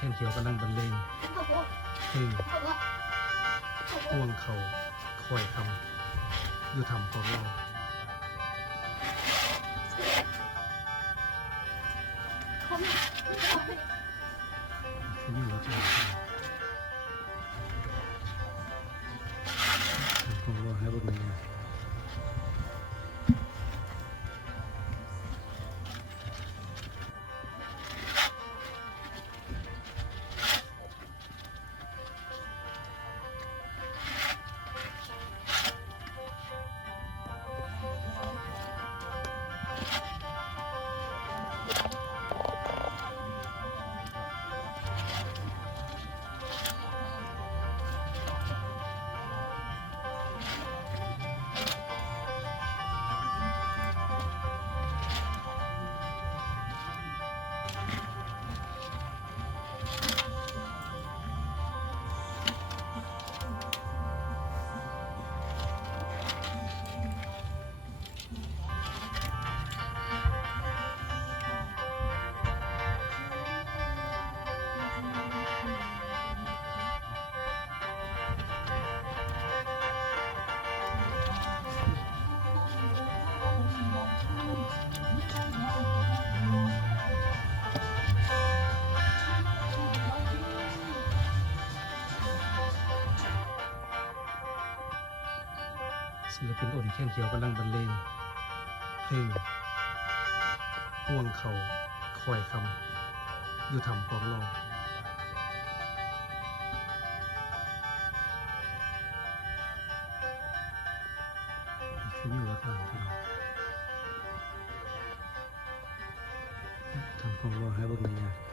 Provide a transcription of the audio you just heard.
แข้งเขียวกำลังบรรเลงเพลงห่วงเขาคอยคำอยู่ทำของเราอยู่แล้วจะของเราให้บุญเลยศิลปินโอนิแข้งเขียวกำลังบรรเลงเพลงห่วงเขาคอยคำอยู่ทำของเราคืออยู่แล้วกันที่เราทำของเราให้บุญเนี่ย